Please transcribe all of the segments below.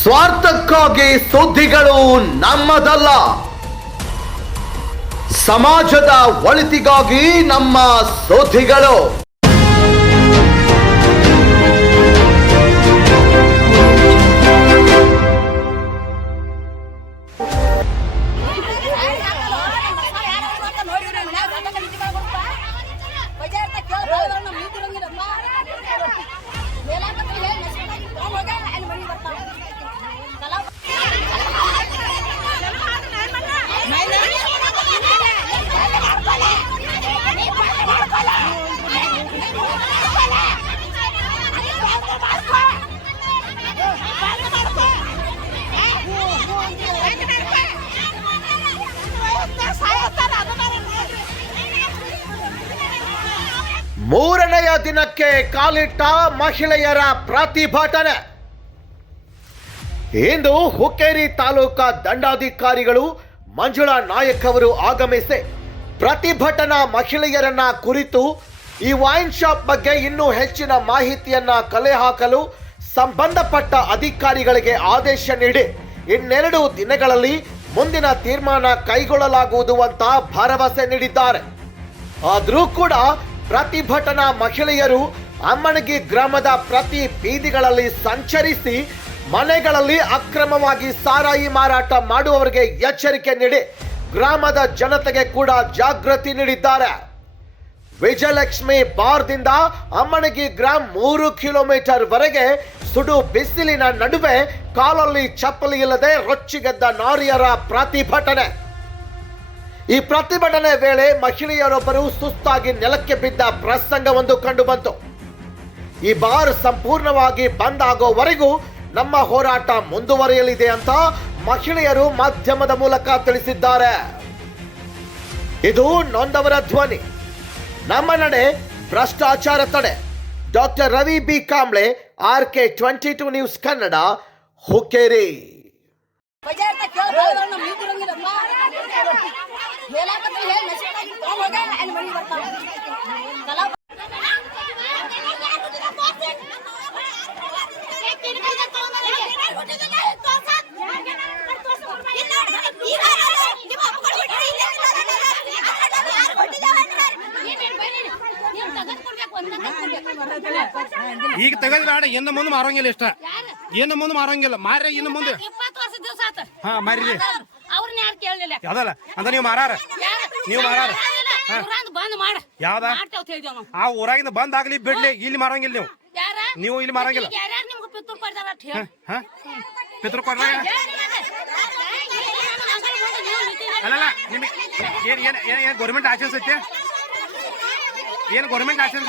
ಸ್ವಾರ್ಥಕ್ಕಾಗಿ ಸುದ್ದಿಗಳು ನಮ್ಮದಲ್ಲ. ಸಮಾಜದ ಒಳಿತಿಗಾಗಿ ನಮ್ಮ ಸುದ್ದಿಗಳು. ದಿನಕ್ಕೆ ಕಾಲಿಟ್ಟ ಮಹಿಳೆಯರ ಪ್ರತಿಭಟನೆ. ಇಂದು ಹುಕ್ಕೇರಿ ತಾಲೂಕಾ ದಂಡಾಧಿಕಾರಿಗಳು ಮಂಜುಳಾ ನಾಯಕ್ ಅವರು ಆಗಮಿಸಿ ಪ್ರತಿಭಟನಾ ಮಹಿಳೆಯರನ್ನ ಕುರಿತು ಈ ವೈನ್ ಶಾಪ್ ಬಗ್ಗೆ ಇನ್ನೂ ಹೆಚ್ಚಿನ ಮಾಹಿತಿಯನ್ನ ಕಲೆ ಹಾಕಲು ಸಂಬಂಧಪಟ್ಟ ಅಧಿಕಾರಿಗಳಿಗೆ ಆದೇಶ ನೀಡಿ ಇನ್ನೆರಡು ದಿನಗಳಲ್ಲಿ ಮುಂದಿನ ತೀರ್ಮಾನ ಕೈಗೊಳ್ಳಲಾಗುವುದು ಅಂತ ಭರವಸೆ ನೀಡಿದ್ದಾರೆ. ಆದರೂ ಕೂಡ ಪ್ರತಿಭಟನಾ ಮಹಿಳೆಯರು ಅಮ್ಮಣಗಿ ಗ್ರಾಮದ ಪ್ರತಿ ಬೀದಿಗಳಲ್ಲಿ ಸಂಚರಿಸಿ ಮನೆಗಳಲ್ಲಿ ಅಕ್ರಮವಾಗಿ ಸಾರಾಯಿ ಮಾರಾಟ ಮಾಡುವವರಿಗೆ ಎಚ್ಚರಿಕೆ ನೀಡಿ ಗ್ರಾಮದ ಜನತೆಗೆ ಕೂಡ ಜಾಗೃತಿ ನೀಡಿದ್ದಾರೆ. ವಿಜಯಲಕ್ಷ್ಮಿ ಬಾರ್ದಿಂದ ಅಮ್ಮಣಗಿ ಗ್ರಾಮ್ ಮೂರು ಕಿಲೋಮೀಟರ್ ವರೆಗೆ ಸುಡು ಬಿಸಿಲಿನ ನಡುವೆ ಕಾಲಲ್ಲಿ ಚಪ್ಪಲಿ ಇಲ್ಲದೆ ರೊಚ್ಚಿಗೆದ್ದ ನಾರಿಯರ ಪ್ರತಿಭಟನೆ. ಈ ಪ್ರತಿಭಟನೆ ವೇಳೆ ಮಹಿಳೆಯರೊಬ್ಬರು ಸುಸ್ತಾಗಿ ನೆಲಕ್ಕೆ ಬಿದ್ದ ಪ್ರಸಂಗವೊಂದು ಕಂಡುಬಂತು ಈ ಬಾರ್ ಸಂಪೂರ್ಣವಾಗಿ ಬಂದ್ ಆಗೋವರೆಗೂ ನಮ್ಮ ಹೋರಾಟ ಮುಂದುವರಿಯಲಿದೆ ಅಂತ ಮಹಿಳೆಯರು ಮಾಧ್ಯಮದ ಮೂಲಕ ತಿಳಿಸಿದ್ದಾರೆ. ಇದು ನೊಂದವರ ಧ್ವನಿ. ನಮ್ಮ ನಡೆ ಭ್ರಷ್ಟಾಚಾರ ತಡೆ. Doctor Ravi B. Kamble R K twenty two news Kannada, Hukkeri. ಈಗ ತೆಗೆದ್ರೆ ಆಡ ಇನ್ನು ಮುಂದೆ ಮಾರಂಗಿಲ್ಲ ಇಷ್ಟ. ಇನ್ನು ಮುಂದೆ ಮಾರಂಗಿಲ್ಲ. ಮಾರ್ರೆ ಇನ್ನು ಮುಂದೆ. ಹಾ ಕೇಳಲಿಲ್ಲ ಯಾವ್ದಲ್ಲ? ಅಂತ ನೀವು ಮಾರಾರ. ನೀವು ಮಾರಾರ. ಯಾವ್ದ? ಆ ಊರಾಗಿಂದ ಬಂದ್ ಆಗ್ಲಿ ಬಿಡ್ಲಿ, ಇಲ್ಲಿ ಮಾರಂಗಿಲ್ಲ ನೀವು. ನೀವು ಇಲ್ಲಿ ಮಾರಂಗಿಲ್ಲ. ಪಿತೃ ಕೊಡ್ರ. ಅಲ್ಲಲ್ಲ ನಿಮಗೆ ಏನ್ ಏನ್ ಏನ್ ಗೌರ್ಮೆಂಟ್ ಆಕ್ಷನ್ಸ್ ಐತೆ? ಏನ್ ಗೌರ್ಮೆಂಟ್ ಆಕ್ಷನ್ಸ್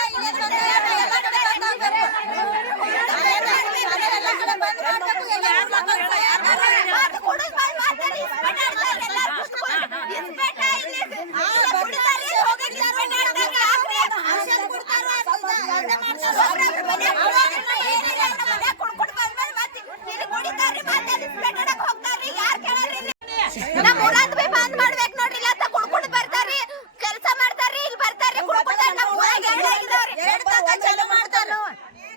ನಮ್ಮ ಊರಾಗ್ ಬಿ ಬಂದ್ ಮಾಡ್ಬೇಕ್ ನೋಡ್ರಿ ಇಲ್ಲ ಅಂತ ಕುಡ್ಕೊಂಡ್ ಬರ್ತಾರ್ರಿ ಕೆಲ್ಸ ಮಾಡ್ತಾರ್ರಿ ಇಲ್ಲಿ ಬರ್ತಾರ್ರಿ ಕುಡ್ಕೊಂಡ್ ನಮ್ಮ ಊರಾಗ್ ಎರಡ್ ಆಗಿದಾವ್ರಿ. ಎರಡ್ ತನಕ ಚಾಲು ಮಾಡ್ತಾರ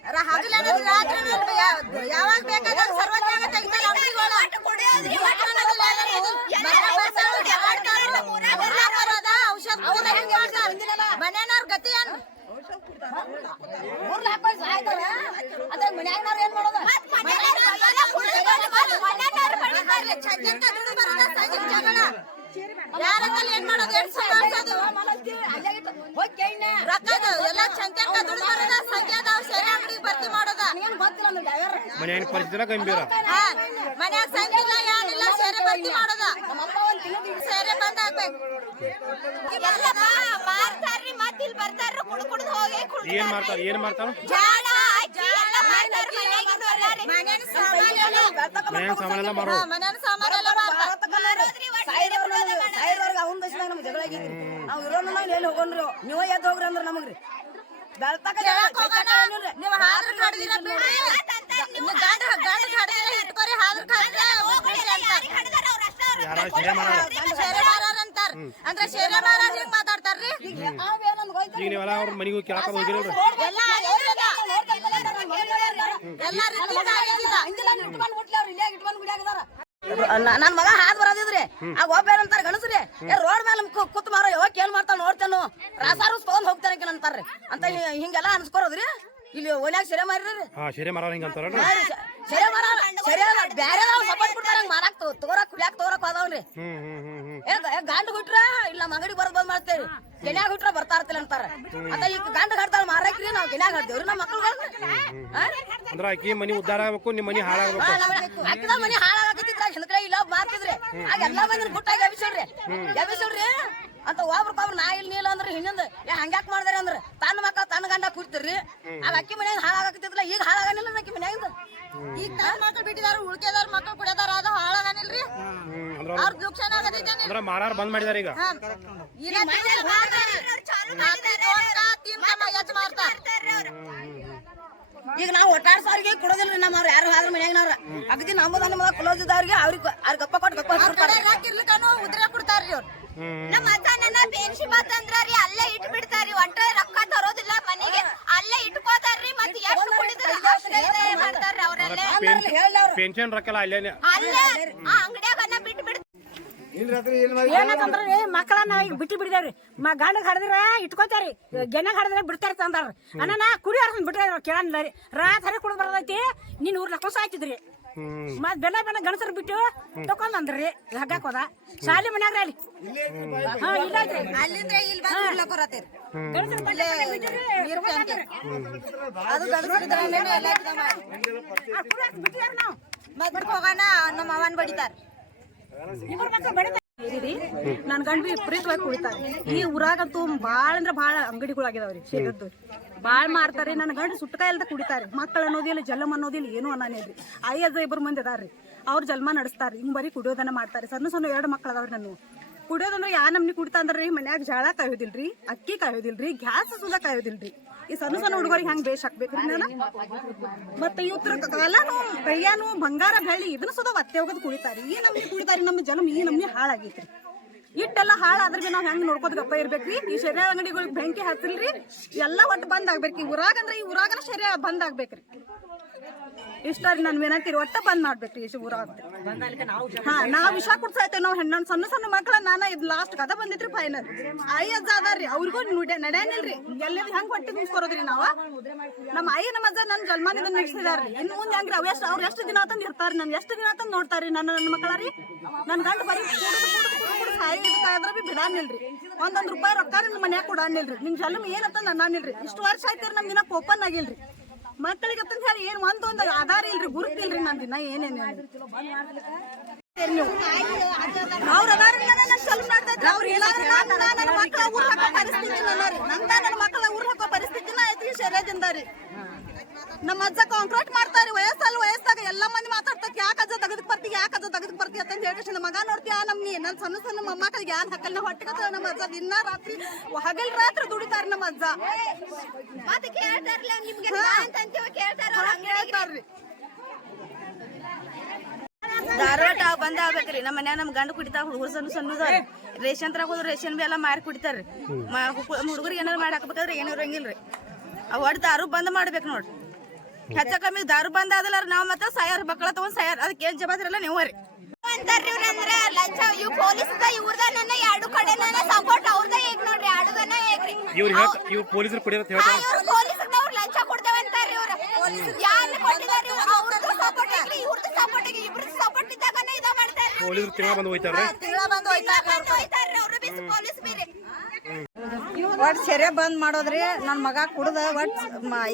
ರ- ಹಗಲ್ ಅನ್ನೋದು ರಾತ್ರಿ ಅನ್ನೋದು ಯಾ- ಯಾವಾಗ ಬೇಕಾದಾಗ ಸರ್ವಜ್ಞಾಗ ತೆಗಿತಾರ ಅಂಗಡಿಗಳ ಮನೆಯವ್ರ ಗತಿ ಏನು ಊರ್ಲ್ ಹಾಕೊಂಡ್ ಸಾಯ್ತಾರ ಅದ್ರ ಮನ್ಯಾಗ್ನವ್ರ್ ಏನ್ ಮಾಡೋದು? ಏನ್ ಮಾಡೋದು? ಏನ್ ಸಂಭಾಳ್ಸೋದು? ರೊಕ್ಕದು ಎಲ್ಲ ಚಂತೆಂಕ ದುಡ್ದು ಬರೋದ, ಸಂಜೆ ಅದಾವ್, ಸೇರೆ ಭರ್ತಿ ಮಾಡೋದ. ಏನ್ ಗೊತ್ತಿಲ್ಲ ನಮ್ಗೆ ಯಾವ್ಯಾರ? ಮನೆಯ ಪರಿಸ್ಥಿತಿ ಗಂಭೀರ. ಮನ್ಯಾಗ ಏನಿಲ್ಲ, ಸೇರೆ ಭರ್ತಿ ಮಾಡೋದ. ನಮ್ಮಪ್ಪ ಒಂದ್ ತಿಂಗ್ಳು ಸೇರೆ ಬಂದ್ ಹಾಕ್ಬೇಕು. ಮಾರ್ತಾರ್ರಿ, ಇಲ್ಲಿ ಬರ್ತಾರ ಕುಡ್ ಕುಡ್ದ್ ಹೋಗಿ ಏನ್ ಮಾಡ್ತಾರ ಏನ್ ಮಾಡ್ತಾರ. ಜಾಳ. ಮನೆಯ ಸಾಮಾನೆಲ್ಲ ಮಾರೋ ಸಾಯಿದವ್ರಿಗೆ ಅವನ್ ನಮ್ಗೆ ಜಗಳ ನಾವು ಇರೋನ ಎಲ್ಲಿ ಹೋಗೋಣ್ರಿ? ನೀವು ಎದ್ದು ಹೋಗ್ರಿ ಅಂದ್ರೆ ನಮಗ್ರಿ. ಅಂದ್ರೆ ಶೇರೆ ಮಾರಾರ ಹಿಂಗ್ ಮಾತಾಡ್ತಾರ್ರಿ ಈಗ ನೀವೆಲ್ಲ ಅವ್ರ ಮನೆಗೆ ಹೋಗಿ ಕೇಳಕ ಹೋಗಿರಲ್ರಿ ಎಲ್ಲ ರೀತಿಯಿಂದ ನನ್ ಮಗ ಹಾದ್ ಬರೋದಿದ್ರಿ. ಆಗ ಒಬ್ಬ ಏನಂತಾರ ಗಣಸ್ರಿ ರೋಡ್ ಮೇಲೆ ಕುತ್ ಮಾರೋ ಯಾವಾಗ ಕೇಳ್ ಮಾಡ್ತಾವ ನೋಡ್ತೇನು. ರಾಸಾರು ತಗೊಂಡ್ ಹೋಗ್ತಾನೆ ಅಂತಾರ್ರಿ. ಅಂತ ಹಿಂಗೆಲ್ಲ ಅನ್ಸ್ಕೊರೋದ್ರಿ? ಇಲ್ಲಿ ಓನ್ಯಾಗ ಸೆರೆ ಮಾರ್ರಿ ಹಾ ಮಾರ ಹಿಂಗ ಅಂತಾರ ಸೆರೆ ಮಾರ ಸೆರೆ ಬ್ಯಾರೆ ಸಪೋರ್ಟ್ ಕೊಡ್ತಾರ ಹಂಗ ಮಾರಾಕ್ ತಗೋ- ಕುಡಿಯಾಕ್ ತೋರಕ್ ತಗೋರಕ್ ಹೋದವ್ರಿ ಗಂಡ ಗುಟ್ರಾ ಇಲ್ಲ ನಮ್ಮ ಅಂಗಡಿ ಬರೋದ್ ಬಂದ್ ಮಾಡ್ತೇವ್ರಿ. ಗೆನ್ಯಾಗ ಹುಟ್ರ ಬರ್ತಾ ಇರ್ತಿಲ್ಲ ಅಂತಾರ. ಅದ ಈಗ ಗಂಡ ಹಾಡ್ತಾಳ ಮಾರಾಕ್ರಿ ನಾವು ಗೆನ್ಯಾಗ ಹಾಡ್ತೇವ್ರಿ ನಮ್ಮ ಮಕ್ಳು ಅಂದ್ರ ಆಕಿ ಮನಿ ಉದ್ದಾರ ಆಗ್ಬೇಕು ನಿಮ್ ಮನಿ ಹಾಳಾಗ್ಬೇಕು. ಆಕಿದ ಮನಿ ಹಾಳಾಗತ್ತಿದ್ರ ಹಿಂದ್ಕಡೆ ಇಲ್ಲ ಮಾಡ್ತಿದ್ರಿ ಆಗ ಎಲ್ಲಾ ಬಂದ್ರೆ ಗುಟ್ಟಾಗಿ ಎಬಿಸಿಡ್ರಿ ಎಬಿಸಿಡ್ರಿ ಅಂತ ಒಬ್ರಕೊಬ್ರು ನಾ ಇಲ್ಲಿ ನೀಲ ಅಂದ್ರೆ ಹಿಂದ ಏ ಹಂಗ್ಯಾಕ್ ಮಾಡ್ದಾರೆ ಅಂದ್ರೆ. ತನ್ನ ಮಕ್ಕ ತನ್ನ ಗಂಡ ಕುಡ್ತಿರ್ರಿ ಆಗ ಅಕ್ಕಿ ಮನ್ಯಾಗ ಹಾಳಾಗತ್ತಿದ್ಲ ಈಗ ಹಾಳಾಗನಿಲ್ಲ ಅಕ್ಕಿ ಮನ್ಯಾಗಿಂದ. ಈಗ ತನ್ನ ಮಕ್ಳು ಬಿಟ್ಟಿದಾರ ಉಳ್ಕೆದಾರ ಮಕ್ಕಳು ಕುಡಿಯೋದಾರ ಅದು ಹಾಳಾಗನಿಲ್ರಿ. ಅಂದ್ರ ಮಾರಾರ್ ಬಂದ್ ಮಾಡಿದಾರೆ ಈಗ. ಈಗ ನಾವು ಒಟ್ಟಾಡ್ ಸಾರಿಗೆ ಕೊಡೋದಿಲ್ಲ ನಮ್ಮ ಅವ್ರು ಯಾರು ಆದ್ರ ಮನ್ಯಾಗ ಅಗದಿ ನಮ್ಮ ನನ್ನ ಮಗ ಕ್ಲೋಸ್ ಇದ್ದವ್ರಿಗೆ ಅವ್ರಿಗೆ ಅವ್ರ ಗಪ್ಪ ಕೊಟ್ಟು ಗಪ್ಪ ಉದ್ರೆ ಉದ್ರ ಕೊಡ್ತಾರ್ರಿ ಅವ್ರು. ನಮ್ಮ ಅಜ್ಜ ನನ್ನ ಪೆನ್ಷನ್ ಅಂದ್ರ ರೀ ಅಲ್ಲೇ ಇಟ್ಟು ಬಿಡ್ತಾರ್ರಿ ಒಟ್ಟ ರೊಕ್ಕ ತರೋದಿಲ್ಲ ಮನೆಗೆ. ಅಲ್ಲೇ ಇಟ್ಕೋತಾರ್ರಿ ಮತ್ತೆ ಎಷ್ಟು ಕುಡಿದ್ರೆ ಮಾಡ್ತಾರ್ರಿ ಅವ್ರಲ್ಲೇ. ಪೆನ್ಷನ್ ರೊಕ್ಕ ಅಲ್ಲೇ ಅಲ್ಲೇ ಆ ಅಂಗಡಿಯಾಗನ್ನ ಬಿಟ್ಟು ಬಿಡ್ತಾರ ಏನಂತಂದ್ರೆ ಮಕ್ಕಳನ್ನ ಈಗ ಬಿಟ್ಟು ಬಿಡಿದಾವ್ರಿ ಮ ಗಂಡ ಹಡದ್ರ ಇಟ್ಕೋತಾರಿ ಗೆನ್ನಾಗ ಹಡದ್ರ ಬಿಡ್ತಾರ ಅಂದಾರ ಅನ್ನ ಕುಡಿ ಹರ್ಕೊಂಡ್ ಬಿಟ್ಟಾರ ಕೇಳಲ್ಲ ರೀ ರಾತ್ ಹರಿ ಕುಡಿದ್ ಬರ್ತೈತಿ ನೀನ್ ಊರ್ ಲಕ್ಷ ಆಯ್ತಿದ್ರಿ ಮತ್ ಬೆಲ್ಲ ಬೆಲ್ಲ ಗಣಸರ್ ಬಿಟ್ಟು ತಕೊಂಡ್ ಅಂದ್ರಿ ಹಗ್ಗಾಕ್ ಹೋದ. ಶಾಲಿ ಮನ್ಯಾಗ ಅಲ್ಲಿ. ಬಿಟ್ಟಿದಾರ ನಾವು. ಮತ್ ಹೋಗೋಣ ನಮ್ಮ ಅವನ್ ಬಡಿತಾರ. ನನ್ ಗಂಡ ವಿಪರೀತವಾಗಿ ಕುಡಿತಾರೆ ಈ ಊರಾಗಂತೂ ಬಾಳ ಅಂದ್ರ ಬಾಳ ಅಂಗಡಿಗಳಾಗಿದಾವ್ರಿ ಶೇಗದ್ದು ಬಾಳ್ ಮಾರ್ತಾರೆ. ನನ್ನ ಗಂಡ ಸುಟ್ಟಕಾಯಿ ಇಲ್ದ ಕುಡಿತಾರೆ. ಮಕ್ಕಳು ಅನ್ನೋದಿಲ್ಲ ಜಲಮ್ ಅನ್ನೋದಿಲ್ಲ ಏನು ಅನ್ನೋದಿಲ್ರಿ ಐದು ಇಬ್ಬರು ಮಂದಿ ಅದಾರ್ರಿ. ಅವ್ರು ಜಲ್ಮ ನಡೆಸ್ತಾರೆ ಹಿಂಗ್ ಬರೀ ಕುಡಿಯೋದನ್ನ ಮಾಡ್ತಾರೆ. ಸಣ್ಣ ಸಣ್ಣ ಎರಡು ಮಕ್ಕಳು ಅದಾವ್ರಿ ನಾನು ಕುಡಿಯೋದಂದ್ರೆ ಯಾ ನಮ್ನಿ ಕುಡಿತಾ ಅಂದ್ರಿ ಮನ್ಯಾಗ ಜಾಳ ಕಾಯೋದಿಲ್ರಿ, ಅಕ್ಕಿ ಕಾಯೋದಿಲ್ರಿ, ಗ್ಯಾಸ್ ಸುದ ಕಾಯೋದಿಲ್ರಿ. ಈ ಸಣ್ಣ ಸಣ್ಣ ಹುಡುಗರಿಗೆ ಹಂಗ್ ಬೇಷ್ ಹಾಕ್ಬೇಕ್ರಿ ನಾನು? ಮತ್ತೆ ಇವತ್ತರ ಎಲ್ಲಾನು ಕೈಯಾನು ಬಂಗಾರ ಬೆಳ್ಳಿ ಇದನ್ನು ಸುದ ಒತ್ತೆ ಹೋಗೋದು ಕುಡಿತಾರೆ. ಈ ನಮ್ನಿ ಕುಡಿತಾರೆ ನಮ್ಮ ಜನ ಈ ನಮ್ನಿ ಹಾಳಾಗೈತ್ರಿ ಇಟ್ಟೆಲ್ಲ ಹಾಳಾದ್ರ ಬಿ ನಾವ್ ಹೆಂಗ್ ನೋಡ್ಕೋದ್ ಗಪ್ಪ ಇರ್ಬೇಕ್ರಿ? ಈ ಶರೀರ ಅಂಗಡಿಗಳಿಗೆ ಬೆಂಕಿ ಹತ್ತಿಲ್ರಿ ಎಲ್ಲ ಒಟ್ಟು ಬಂದ್ ಆಗ್ಬೇಕ್ರಿ. ಈ ಊರಾಗ ಅಂದ್ರೆ ಈ ಊರಾಗನ ಶರೀರ ಬಂದ್ ಆಗ್ಬೇಕ್ರಿ. ಇಷ್ಟ ರೀ ನನ್ ವಿನಂತಿ ಒಟ್ಟ ಬಂದ್ ಮಾಡ್ಬೇಕು ಈ ಊರಾಗ ಹಾ, ನಾವ್ ವಿಷ ಕುಡ್ಸೈತೆ ನಾವ್ ಹೆಣ್ಣು ಸಣ್ಣ ಸಣ್ಣ ಮಕ್ಳ ನಾನ ಇದ್ ಲಾಸ್ಟ್ ಕದ ಬಂದಿತ್ರಿ ಫೈನಲ್ ಐ ಅಜ್ಜ ಅದಾರ್ರಿ, ಅವ್ರಿಗೂ ನುಡೆ ನಡೆಯನಿಲ್ರಿ. ಎಲ್ಲೆಲ್ಲಿ ಹೆಂಗ್ ಹೊಟ್ಟೆ ತುಂಬಿಸ್ಕೊರೋದ್ರಿ ನಾವ? ನಮ್ಮ ಅಯ್ಯ ನಮ್ಮ ಅಜ್ಜ ನನ್ ಜನ್ಮಾನಿಂದ ನಡೆಸಿದಾರ್ರಿ ಇನ್ ಮುಂದೆ ಹಂಗ್ರಿ ಅವ್ ಎಷ್ಟು ಅವ್ರ ಎಷ್ಟು ದಿನ ತಂದ್ ಇರ್ತಾರ್ರಿ ನನ್ ಎಷ್ಟು ದಿನ ತಂದ್ ನೋಡ್ತಾರ್ರಿ ನನ್ನ ನನ್ನ ಮಕ್ಕಳ ರೀ ನನ್ ಗಂಡ ಬರೀ ಬಿಡಾನಿಲ್ರಿ. ಒಂದೊಂದ್ ರೂಪಾಯಿ ರೊಕ್ಕ ನಿಮ್ ಮನ್ಯಾಗ ಕೊಡಾನಿಲ್ರಿ. ನಿಮ್ ಜನ್ಮ ಏನಂತ ನನ್ನಿಲ್ರಿ ಇಷ್ಟು ವರ್ಷ ಆಯ್ತಿರಿ ನಮ್ ದಿನ ಓಪನ್ ಆಗಿಲ್ರಿ. ಮಕ್ಕಳಿಗೆ ಅಂತ ಹೇಳಿ ಏನ್ ಒಂದೊಂದು ಆಧಾರ ಇಲ್ರಿ ಗುರುತಿಲ್ರಿ ನಮ್ ದಿನ ಏನೇನು ಅವ್ರ ನನ್ನ ಮಕ್ಕಳ ಊರ್ ಹಾಕೋ ಪರಿಸ್ಥಿತಿ ನನ್ನ ನನ್ನ ಮಕ್ಕಳ ಊರ್ ಹಾಕೋ ಪರಿಸ್ಥಿತಿನ ಐತಿ ಶರೀರದಿಂದ ರೀ. ನಮ್ಮ ಅಜ್ಜ ಕಾಂಕ್ರೀಟ್ ಮಾಡ್ತಾರೆ ವಯಸ್ಸಲ್ಲಿ ವಯಸ್ಸಾಗ ಎಲ್ಲ ಮಂದಿ ಮಾತಾಡ್ತಕ್ಕೆ ಯಾಕೆ ಅಜ್ಜ ತೆಗೆದಕ್ಕೆ ಬರ್ತಿ ಯಾಕ ಅಜ್ಜ ತೆಗೆದಕ್ಕೆ ಬರ್ತಿ ಅಂತ ಹೇಳಿ ನಮ್ಮ ಮಗ ನೋಡ್ತೀಯ ನಮ್ಗೆ ನನ್ನ ಸಣ್ಣ ಸಣ್ಣ ಮೊಮ್ಮಕ್ಕಳಿಗೆ ಯಾನ್ ಹಾಕಲ್ಲ ಹೊಟ್ಟೆ ನಮ್ಮ ಅಜ್ಜ. ದಿನ ರಾತ್ರಿ ಹಗಲ್ ರಾತ್ರಿ ದುಡಿತಾರೆ ನಮ್ಮ ಅಜ್ಜ. ಮತ್ತೆ ಕೇಳ್ತಾರಲ್ಲ ನಿಮ್ಗೆ ಹಾ. ಅಂತೀವಿ ಕೇಳ್ತಾರ ಅವ್ರ ಹೇಳ್ತಾರ್ರಿ ಧಾರವಾಡ ಬಂದ್ ಆಗ್ಬೇಕ್ರಿ. ನಮ್ಮ ಮನ್ಯಾಗ ನಮ್ ಗಂಡ ಕುಡಿತಾವ ಹುಡುಗರು ಸಣ್ಣ ಸಣ್ಣದವ್ರಿ ರೇಷನ್ ತರ ಹೋದ್ರೆ ರೇಷನ್ ಬಿ ಎಲ್ಲ ಮಾರಿ ಕುಡಿತಾರ್ರಿ. ಹುಡುಗರಿಗೆ ಏನಾರ ಮಾಡಿ ಹಾಕ್ಬೇಕಾದ್ರೆ ಏನೂ ಇರಂಗಿಲ್ರಿ ಅವ್ ಒಟ್ಟು ದಾರು ಬಂದ್ ಮಾಡ್ಬೇಕು ನೋಡ್ರಿ. ಹೆಚ್ಚ ಕಮ್ಮಿ ದಾರು ಬಂದ ಆದಲ್ಲ ನಾವ್ ಮತ್ತೆ ಸಾಯಾರ ಮಕ್ಕಳ ತಗೊಂಡ್ ಸಾಯಾರ ಅದಕ್ಕೆ ಏನ್ ಜವಾಬ್ದಾರಿ ಎಲ್ಲ ನೀವ್ರಿ ಅಂತಾರ್ರಿ ಇವ್ರಂದ್ರ ಲಂಚ ಇವ್ ಪೊಲೀಸ್ ಇವ್ರದನ್ನ ಎರಡು ಕಡೆ ಸಪೋರ್ಟ್ ಅವ್ರದ ಈಗ ನೋಡ್ರಿ ಅಡುಗನ ಹೇಗ್ರಿ? ಇವ್ರು ಹೇಳ್ತ ಇವ್ರು ಪೊಲೀಸರು ಕುಡಿಯೋದ್ ಹೇಳ್ತಾರ. ಇವ್ರು ಪೊಲೀಸ್ನವ್ರು ಲಂಚ ಕೊಡ್ತೇವಂತಾರ್ರಿ ಇವ್ರ. ಯಾರು ಕೊಟ್ಟಿದಾರಿ ಅವ್ರದ್ದು ಸಪೋರ್ಟ್ ಐತ್ರಿ ಇವ್ರದ್ದು ಸಪೋರ್ಟ್ ಐತಿ ಇಬ್ರದ್ದು ಸಪೋರ್ಟ್ ಇದ್ದಾಗನ ಇದ ಮಾಡ್ತಾರ್ರಿ. ಪೊಲೀಸರು ತಿಂಗಳ ಬಂದು ಹೋಯ್ತಾರೆ ತಿಂಗಳ ಬಂದು ಹೋಯ್ತಾರೆ ಅವ್ರು. ಪೊಲೀಸ್ ಬೇರೆ ಒಟ್ ಸೆರೆ ಬಂದ್ ಮಾಡೋದ್ರಿ ನನ್ನ ಮಗ ಕುಡ್ದ ಒಟ್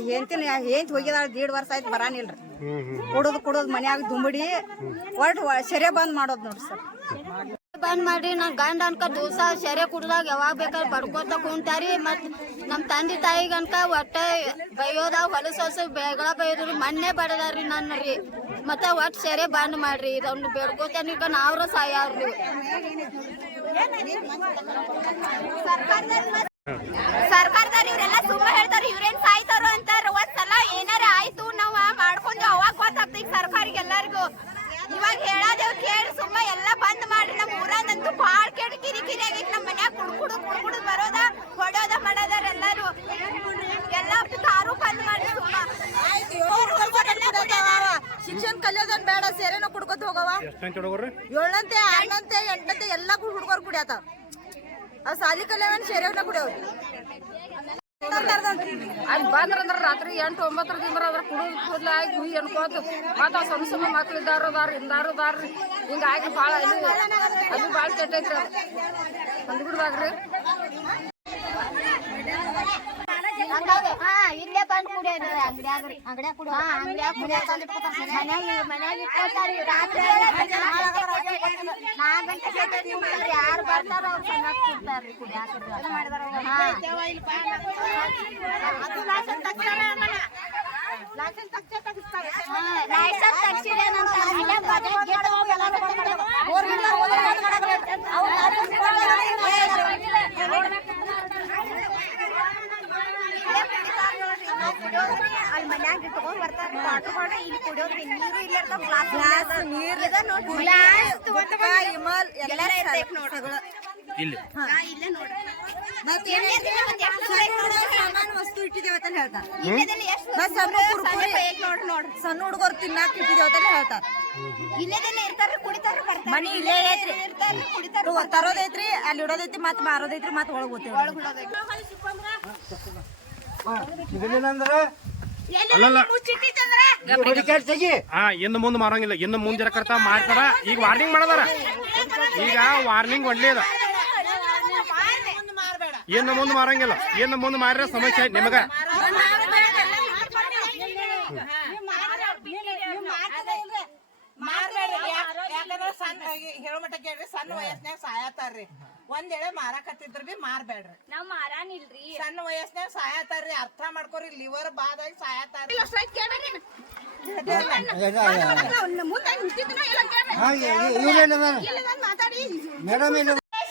ಹೆಂತಿನ ಹೆಂತ್ ಹೋಗಿದಾಳ ದೀಡ್ ವರ್ಷ ಆಯ್ತು ಬರಾನಿಲ್ರಿ. ಕುಡ್ದು ಕುಡ್ದು ಮನ್ಯಾಗ ದುಂಬಡಿ ಒಟ್ ಸೆರೆ ಬಂದ್ ಮಾಡೋದ್ ನೋಡ್ರಿ ಸರ್. ಬಂದ್ ಮಾಡ್ರಿ ನನ್ ಗಂಡ ಅನ್ಕ ದಿವಸ ಸೆರೆ ಕುಡ್ದಾಗ ಯಾವಾಗ ಬೇಕಾದ್ರೆ ಬಡ್ಕೋತ ಕುಂತಾರಿ ಮತ್ ನಮ್ ತಂದೆ ತಾಯಿಗೆ ಅನ್ಕ ಒಟ್ಟೆ ಬೈಯೋದ ಹೊಲಸ ಹೊಸ ಬೆಳಗಳ ಬೈಯೋದ್ರಿ ಮೊನ್ನೆ ಬಡದಾರ್ರಿ ನನ್ನ ರೀ ಮತ್ತೆ ಒಟ್ಟು ಸೆರೆ ಬಂದ್ ಮಾಡ್ರಿ ಇದೊಂದು ಬೇಡ್ಕೋತೇನೆ ಈಗ ನಾವ್ರ ಸಾಯಾವ್ರಿ ಸರ್ಕಾರದವ್ರು ಇವರೆಲ್ಲ ಸುಮ್ಮನೆ ಹೇಳ್ತಾರೆ ಇವ್ರೇನ್ ಸಾಯ್ತಾರೋ ಅಂತಾರ ಒಂದ್ಸಲ ಏನಾರ ಆಯ್ತು ನಾವ್ ಮಾಡ್ಕೊಂಡು ಅವಾಗ ಗೊತ್ತಾಗ್ತ ಈಗ ಸರ್ಕಾರಿಗೆ ಎಲ್ಲಾರ್ಗು. ಇವಾಗ ಹೇಳಾದೇವ್ ಕೇಳಿ ಸುಮ್ಮ ಎಲ್ಲ ಬಂದ್ ಮಾಡ್ರಿ ನಮ್ಮ ಊರಾಗಂತೂ ಬಾಳ ಕೇಳಿ ಕಿರಿ ಕಿರಿ ಆಗೈತಿ ನಮ್ಮ ಮನ್ಯಾಗ ಕುಡ್ಕುಡು ಕುಡ್ಕುಡು ಬರೋದ ಹೊಡೋದ ಮಾಡೋದಾರ ಎಲ್ಲಾರು. ಎಲ್ಲ ಕಾರು ಬಂದ್ ಮಾಡ್ರಿ ಸುಮ್ಮ. ಶಿಕ್ಷಣ ಕಲಿಯೋದನ್ ಬೇಡ ಸೇರೇನೋ ಕುಡ್ಕೊತ ಹೋಗವ ಏಳಂತೆ ಆರನಂತೆ ಎಂಟಂತೆ ಎಲ್ಲಾ ಹುಡುಗರು ಕುಡಿಯತ. ಅವ್ ಸಾಲಿ ಕಲ್ಯಾಣ ಸೇರೆನ ಕುಡಿಯವ್ರಿ ಅಲ್ಲಿ ಬಂದ್ರಂದ್ರ ರಾತ್ರಿ ಎಂಟು ಒಂಬತ್ತರದಿಂದ ಅದ್ರ ಕುಡಿದು ಕೂದಲಾಗಿ ಗುಯಿ ಅನ್ಕೋತ. ಮತ್ತ ಸಣ್ಣ ಸಣ್ಣ ಮಕ್ಳು ಇದ್ದಾರ ಅದಾರ ಇಂದಾರು ಅದಾರ್ರಿ. ಹಿಂಗಾಗಿ ಅಲ್ಲಿ ಅದು ಭಾಳ ಕೆಟ್ಟೈತ್ರಿ ಅದು. ಹಾ ಇಲ್ಲೇ ಬಂದ್ ಕುಡಿಯೋದು ಅಂಗಡ್ಯಾಗ ಅಂಗಡ್ಯಾಗ ಕುಡಿಯೋ ಅಂಗಡ್ಯಾಗ ಕುಡಿಯೋದು ಮನ್ಯಾಗ ಮನ್ಯಾಗ ಇಟ್ಕೋತಾರಿ ರಾತ್ರಿ ನಾಲ್ಕು ಯಾರು ಬರ್ತಾರ ಅವ್ರು ಚೆನ್ನಾಗಿ ಕುಡ್ತಾರ್ರಿ ಕುಡಿಯಾಕ ಹಾ. ಲೈಸೆನ್ಸ್ ತಗ್ಸಿರೇನಂತ ಅಲ್ಲೇ ಬಜೆಟ್ ಗಿಡ ಹೋಗಿ ಎಲ್ಲಾರು ಅಲ್ಲಿ ಮನ್ಯಾಗ ಇಟ್ಕೊಂಡ್ ಬರ್ತಾರ. ವಾಟರ್ ಬಾಟಲ್ ಇಲ್ಲಿ ನೀರು ಇಲ್ಲ ಗ್ಲಾಸ್ ನೀರ್ ಗ್ಲಾಸ್ ಇಮಲ್ ಎಲ್ಲಾರ ಇರ್ತೈತ್ ನೋಡ್ರಿ. ಇಲ್ಲಿ. ಇಲ್ಲೇ ನೋಡ್ರಿ. ಸಾಮಾನ್ ವಸ್ತು ಅಂತ ಹೇಳ್ತಾರೆ. ಇಲ್ಲದಲ್ಲಿ ಎಷ್ಟು ಮತ್ತ್ ಸಣ್ಣ ಹುಡುಗರು ತಿನ್ನಾಕ ಇಟ್ಟಿದ್ದೇವೆ ಅಂತ ಹೇಳ್ತಾರ. ಇಲ್ಲದೆಲ್ಲ ಇರ್ತಾರ ಕುಡಿತಾರ ಬರ್ತಾರ ಮನಿ ಇಲ್ಲೇ ಐತ್ರಿ. ಇರ್ತಾರ ಕುಡಿತಾರ ತರೋದೈತ್ರಿ ಅಲ್ಲಿ ಇಡೋದೈತಿ ಮತ್ ಮಾರೋದೈತ್ರಿ ಮತ್ ಒಳಗ್ ಹೋಗ್ತೇವೆ ಅಲ್ಲಲ್ಲ. ಹಾ ಇನ್ನು ಮುಂದೆ ಮಾರಂಗಿಲ್ಲ. ಇನ್ನು ಮುಂದೆ ಕರ್ತ ಮಾಡ್ತಾರ. ಈಗ ವಾರ್ನಿಂಗ್ ಮಾಡದಾರ. ಈಗ ವಾರ್ನಿಂಗ್ ಒಳ್ಳೇದ. ಇನ್ನು ಮುಂದೆ ಮಾರಂಗಿಲ್ಲ. ಇನ್ನು ಮುಂದೆ ಮಾರ್ರೆ ಸಮಸ್ಯೆ ಐತಿ ನಿಮಗ. ಯಾಕಂದ್ರ ಸಣ್ಣ ಹೇಳೋ ಮಟ್ಟ ಕೇಳ್ರಿ ಸಣ್ಣ ವಯಸ್ಸಿನಾಗ ಸಾಯತಾರ್ರಿ ಒಂದ್ ಎಳೆ ಮಾರಾಕತ್ತಿದ್ರ ಬಿ ಮಾರ್ಬೇಡ್ರಿ. ನಾವ್ ಮಾರಾನಿಲ್ರಿ. ಸಣ್ಣ ವಯಸ್ನ್ಯಾಗ ಸಾಯತಾರ್ರಿ ಅರ್ಥ ಮಾಡ್ಕೊರಿ ಲಿವರ್ ಬಾದಾಗಿ ಸಾಯತಾರ್ರಿ.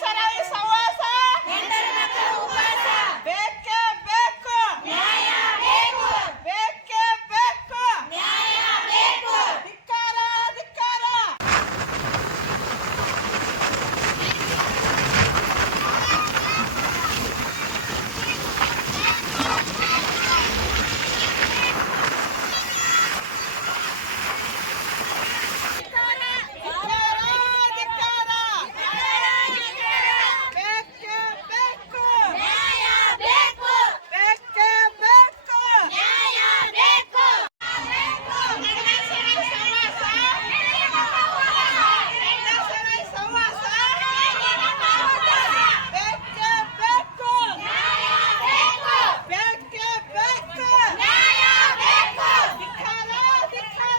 ಸರಾಯಿ ಸಹವಾಸ ಬೇಕೇ ಬೇಕು ಬೇಕೇ ಬೇಕು ಧಿಕ್ಕಾರ ಧಿಕ್ಕಾರ ಬೇಕೇ ಬೇಕು ಬೇಕೇ ಬೇಕು ಬೇಕೇ ಬೇಕು ಬೇಕೇ ಬೇಕು ಧಿಕ್ಕಾರ ಧಿಕ್ಕಾರ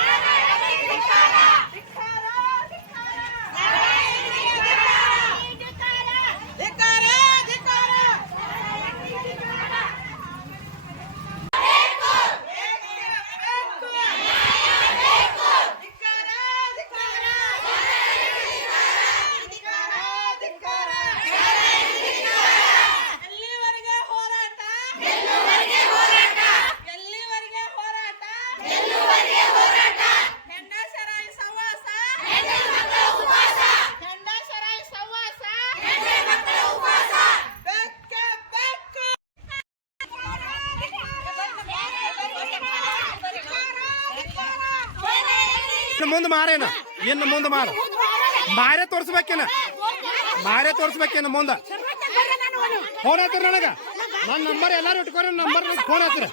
ಧಿಕ್ಕಾರ ಧಿಕ್ಕಾರ ಧಿಕ್ಕಾರ ಎಲ್ಲಿವರೆಗೆ ಹೋರಾಟ ಎಲ್ಲಿವರೆಗೆ ಹೋರಾಟ ಹೆಂಡಸರಾಯಿ ಸಹವಾಸ ಹೆಂಡಸರಾಯಿ ಸಹವಾಸ ಬೆಕ್ಕೆ ಬೆಕ್ಕು ಇನ್ನು ಮುಂದೆ ಮಾರೇನ? ಇನ್ನು ಮುಂದೆ ಮಾರ. ಮಾರೇ ತೋರಿಸ್ಬೇಕೇನ ಮಾರೇ ತೋರಿಸ್ಬೇಕೇನ ಮುಂದೆ? ಫೋನ್ ಹಾಕ್ರಿ ನನಗ? ನನ್ನ ನಂಬರ್ ಎಲ್ಲಾರು ಇಟ್ಕೊಂಡ್ರೆ ನಂಬರ್ ಫೋನ್ ಹಾಕ್ರಿ.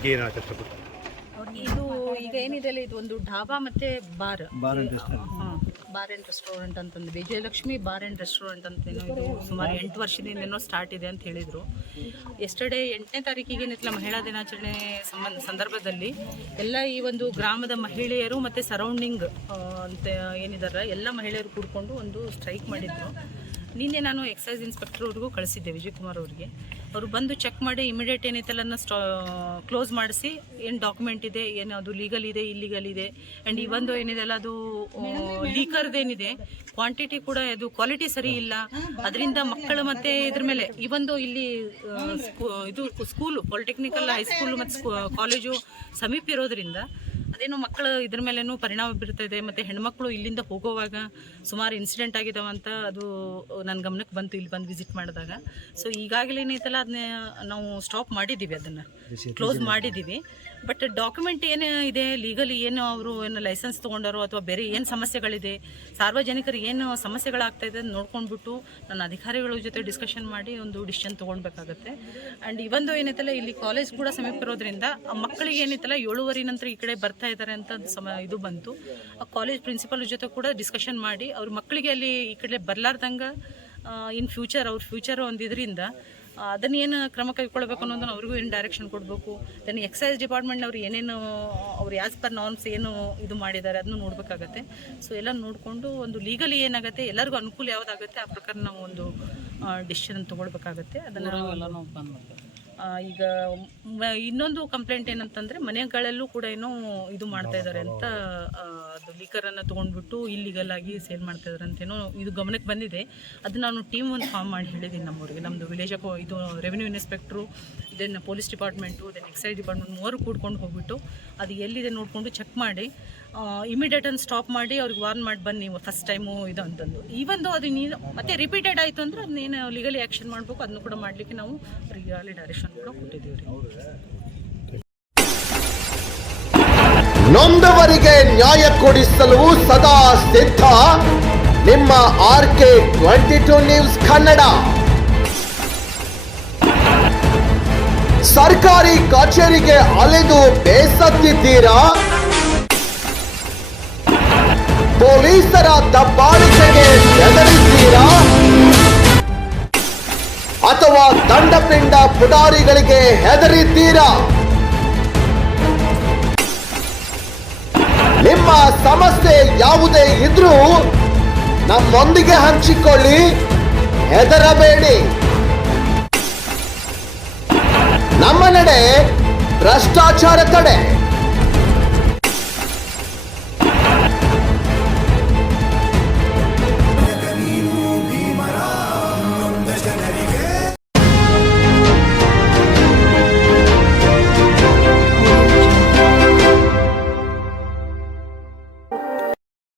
ಬಗ್ಗೆ ಏನು ಹೇಳಕ್ಕೆ ಇಷ್ಟಪಡ್ತೀನಿ ಇದು ಈಗ ಏನಿದೆ ಅಲ್ಲ, ಇದು ಒಂದು ಢಾಬಾ ಮತ್ತೆ bar. Bar and restaurant. Bar and restaurant ಅಂತಂದು ವಿಜಯಲಕ್ಷ್ಮಿ ಬಾರ್ ಅಂಡ್ ರೆಸ್ಟೋರೆಂಟ್ ಅಂತ ಏನೋ ಇದು ಸುಮಾರು ಎಂಟು ವರ್ಷದಿಂದ ಏನೋ ಸ್ಟಾರ್ಟ್ ಇದೆ ಅಂತ ಹೇಳಿದ್ರು. ಎಸ್ಟರ್ಡೇ ಎಂಟನೇ ತಾರೀಕಿಗೆ ಏನಿತ್ತಲ್ಲ ಮಹಿಳಾ ದಿನಾಚರಣೆ ಸಂಬಂಧ ಸಂದರ್ಭದಲ್ಲಿ ಎಲ್ಲ ಈ ಒಂದು ಗ್ರಾಮದ ಮಹಿಳೆಯರು ಮತ್ತೆ ಸರೌಂಡಿಂಗ್ ಅಂತ ಏನಿದಾರೆ ಎಲ್ಲ ಮಹಿಳೆಯರು ಕೂಡ್ಕೊಂಡು ಒಂದು ಸ್ಟ್ರೈಕ್ ಮಾಡಿದ್ರು. ನಿನ್ನೆ ನಾನು ಎಕ್ಸೈಸ್ ಇನ್ಸ್ಪೆಕ್ಟರ್ ಅವ್ರಿಗೂ ಕಳಿಸಿದ್ದೆ ವಿಜಯ್ ಕುಮಾರ್ ಅವರಿಗೆ. ಅವರು ಬಂದು ಚೆಕ್ ಮಾಡಿ ಇಮಿಡಿಯೇಟ್ ಏನೈತಲ್ಲ ಸ್ಟಾ ಕ್ಲೋಸ್ ಮಾಡಿಸಿ ಏನು ಡಾಕ್ಯುಮೆಂಟ್ ಇದೆ ಏನು ಅದು ಲೀಗಲ್ ಇದೆ ಇಲ್ಲಿಗಲ್ ಇದೆ. ಆ್ಯಂಡ್ ಈ ಒಂದು ಏನಿದೆ ಅಲ್ಲ ಅದು ಲೀಕರ್ದೇನಿದೆ ಕ್ವಾಂಟಿಟಿ ಕೂಡ ಅದು ಕ್ವಾಲಿಟಿ ಸರಿ ಇಲ್ಲ. ಅದರಿಂದ ಮಕ್ಕಳು ಮತ್ತೆ ಇದ್ರ ಮೇಲೆ ಈ ಒಂದು ಇಲ್ಲಿ ಇದು ಸ್ಕೂಲು ಪಾಲಿಟೆಕ್ನಿಕಲ್ ಹೈಸ್ಕೂಲ್ ಮತ್ತು ಕಾಲೇಜು ಸಮೀಪ ಇರೋದ್ರಿಂದ ಅದೇನೋ ಮಕ್ಕಳು ಇದ್ರ ಮೇಲೇನೂ ಪರಿಣಾಮ ಬೀರ್ತಾ ಇದೆ ಮತ್ತು ಹೆಣ್ಮಕ್ಳು ಇಲ್ಲಿಂದ ಹೋಗೋವಾಗ ಸುಮಾರು ಇನ್ಸಿಡೆಂಟ್ ಆಗಿದಾವಂತ ಅದು ನನ್ನ ಗಮನಕ್ಕೆ ಬಂತು ಇಲ್ಲಿ ಬಂದು ವಿಸಿಟ್ ಮಾಡಿದಾಗ. ಸೊ ಈಗಾಗಲೇ ಏನೈತಲ್ಲ ಅದನ್ನ ನಾವು ಸ್ಟಾಪ್ ಮಾಡಿದ್ದೀವಿ ಅದನ್ನು. ಕ್ಲೋಸ್ ಮಾಡಿದ್ದೀವಿ. ಬಟ್ ಡಾಕ್ಯುಮೆಂಟ್ ಏನು ಇದೆ ಲೀಗಲಿ ಏನು ಅವರು ಏನು ಲೈಸೆನ್ಸ್ ತೊಗೊಂಡಾರೋ ಅಥವಾ ಬೇರೆ ಏನು ಸಮಸ್ಯೆಗಳಿದೆ, ಸಾರ್ವಜನಿಕರು ಏನು ಸಮಸ್ಯೆಗಳಾಗ್ತಾ ಇದೆ ನೋಡ್ಕೊಂಡ್ಬಿಟ್ಟು ನನ್ನ ಅಧಿಕಾರಿಗಳ ಜೊತೆ ಡಿಸ್ಕಷನ್ ಮಾಡಿ ಒಂದು ಡಿಸಿಷನ್ ತೊಗೊಳ್ಬೇಕಾಗತ್ತೆ. ಆ್ಯಂಡ್ ಇವೊಂದು ಏನೈತಲ್ಲ, ಇಲ್ಲಿ ಕಾಲೇಜ್ ಕೂಡ ಸಮೀಪ ಇರೋದ್ರಿಂದ ಆ ಮಕ್ಕಳಿಗೆ ಏನೈತಲ್ಲ, ಏಳುವರೆ ನಂತರ ಈ ಕಡೆ ಬರ್ತಾ ಇದ್ದಾರೆ ಅಂತ ಸಮ, ಇದು ಬಂತು. ಆ ಕಾಲೇಜ್ ಪ್ರಿನ್ಸಿಪಲ್ ಜೊತೆ ಕೂಡ ಡಿಸ್ಕಷನ್ ಮಾಡಿ, ಅವ್ರ ಮಕ್ಕಳಿಗೆ ಅಲ್ಲಿ ಈ ಕಡೆ ಬರ್ಲಾರ್ದಂಗೆ ಇನ್ ಫ್ಯೂಚರ್ ಅವ್ರ ಫ್ಯೂಚರ್ ಒಂದು ಇದರಿಂದ ಅದನ್ನ ಏನು ಕ್ರಮ ಕೈಗೊಳ್ಬೇಕು ಅನ್ನೋದನ್ನ ಅವ್ರಿಗೂ ಏನು ಡೈರೆಕ್ಷನ್ ಕೊಡಬೇಕು? ದೆನ್ ಎಕ್ಸೈಸ್ ಡಿಪಾರ್ಟ್ಮೆಂಟ್ನವ್ರು ಏನೇನು, ಅವ್ರು ಯಾಸ್ ಪರ್ ನಾರ್ಮ್ಸ್ ಏನು ಇದು ಮಾಡಿದ್ದಾರೆ ಅದನ್ನು ನೋಡಬೇಕಾಗತ್ತೆ. ಸೊ ಎಲ್ಲ ನೋಡಿಕೊಂಡು ಒಂದು ಲೀಗಲಿ ಏನಾಗುತ್ತೆ, ಎಲ್ಲರಿಗೂ ಅನುಕೂಲ ಯಾವುದಾಗುತ್ತೆ, ಆ ಪ್ರಕಾರ ನಾವು ಒಂದು ಡಿಸಿಷನ್ ತೊಗೊಳ್ಬೇಕಾಗತ್ತೆ. ಅದನ್ನು ಈಗ ಇನ್ನೊಂದು ಕಂಪ್ಲೇಂಟ್ ಏನಂತಂದ್ರೆ ಮನೆಗಳಲ್ಲೂ ಕೂಡ ಏನೋ ಇದು ಮಾಡ್ತಾ ಇದ್ದಾರೆ ಅಂತ ಅದು ಲೀಕರನ್ನು ತೊಗೊಂಡ್ಬಿಟ್ಟು ಇಲ್ಲಿಗಲ್ ಆಗಿ ಸೇಲ್ ಮಾಡ್ತಾ ಇದ್ದಾರೆ ಅಂತೇನೋ ಇದು ಗಮನಕ್ಕೆ ಬಂದಿದೆ. ಅದು ನಾನು ಟೀಮ್ ಒಂದು ಫಾರ್ಮ್ ಮಾಡಿ ಹೇಳಿದ್ದೀನಿ ನಮ್ಮೂರಿಗೆ. ನಮ್ಮದು ವಿಲೇಜ್ ಇದು revenue inspector then police department then excise department ಮೂವರು ಕೂಡ್ಕೊಂಡು ಹೋಗ್ಬಿಟ್ಟು ಅದು ಎಲ್ಲಿದೆ ನೋಡಿಕೊಂಡು ಚೆಕ್ ಮಾಡಿ. ಇಮಿಡಿಯೇಟ್ ಅನ್ನು ಸ್ಟಾಪ್ ಮಾಡಿ ಅವ್ರಿಗೆ ವಾರ್ನ್ ಮಾಡಿ ಬನ್ನಿ ಫಸ್ಟ್ ಟೈಮು ಇದು ಅಂತಂದು. ಈವೊಂದು ಅದು ನೀನು ಮತ್ತೆ ರಿಪೀಟೆಡ್ ಆಯಿತು ಅಂದ್ರೆ ಅದನ್ನೇನು ಲೀಗಲಿ ಆ್ಯಕ್ಷನ್ ಮಾಡಬೇಕು ಅದನ್ನು ಕೂಡ ಮಾಡಲಿಕ್ಕೆ ನಾವು ಅವರಿಗೆ ಡೈರೆಕ್ಷನ್ ಕೂಡ ಕೊಟ್ಟಿದ್ದೀವಿ ರೀ. ನೊಂದವರಿಗೆ ನ್ಯಾಯ ಕೊಡಿಸಲು ಸದಾ ಸಿದ್ಧ. ನಿಮ್ಮ R K twenty two news Kannada. ಸರ್ಕಾರಿ ಕಚೇರಿಗೆ ಅಲೆದು ಬೇಸತ್ತಿದ್ದೀರಾ? ಪೊಲೀಸರ ದಬ್ಬಾಳಿಕೆಗೆ ಹೆದರಿದ್ದೀರಾ ಅಥವಾ ದಂಡಪಿಂಡ ಪುಡಾರಿಗಳಿಗೆ ಹೆದರಿದ್ದೀರಾ? ನಿಮ್ಮ ಸಮಸ್ಯೆ ಯಾವುದೇ ಇದ್ರೂ ನಮ್ಮೊಂದಿಗೆ ಹಂಚಿಕೊಳ್ಳಿ. ಹೆದರಬೇಡಿ. ನಮ್ಮ ನಡೆ ಭ್ರಷ್ಟಾಚಾರ ತಡೆ.